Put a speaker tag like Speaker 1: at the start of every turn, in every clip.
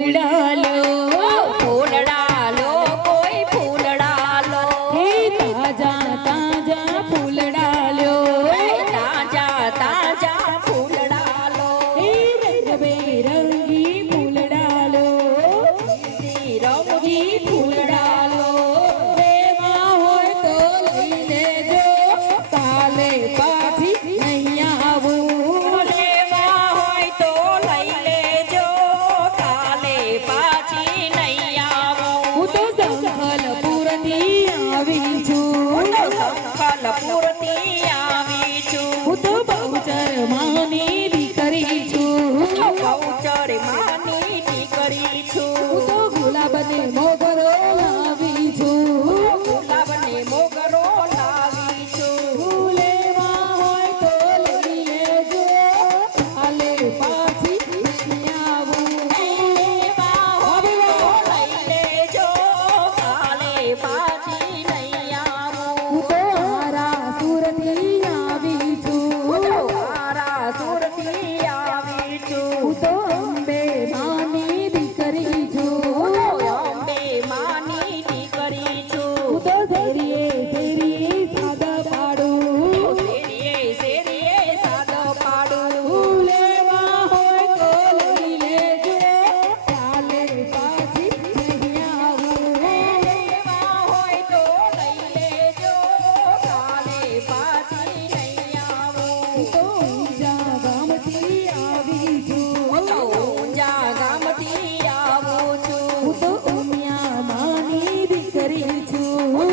Speaker 1: ಬಿಡಾಲೋ
Speaker 2: લપુરતી આવી છું હું
Speaker 1: તો બહુચર માની દીકરી છું
Speaker 2: બહુચર માની દીકરી
Speaker 1: तेरीए तेरी साध पाडू
Speaker 2: तेरीए तेरी साधो पाडू
Speaker 1: लेवा होय तो લઈ લેજો કાલે પાછી નહીં આવું
Speaker 2: લેવા होय तो લઈ લેજો કાલે પાછી નહીં આવું
Speaker 1: હું જા ગામ થી આવી છું
Speaker 2: હું જા ગામ થી આવું છું હું
Speaker 1: તો ઉમિયા માની વી કરી છું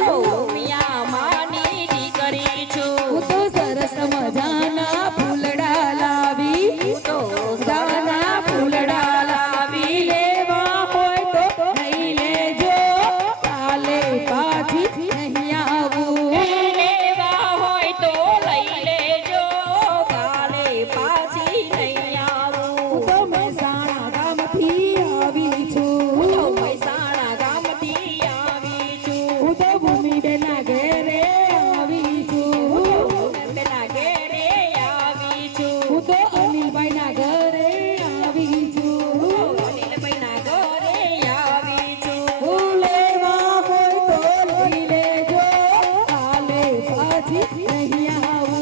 Speaker 1: ঠিক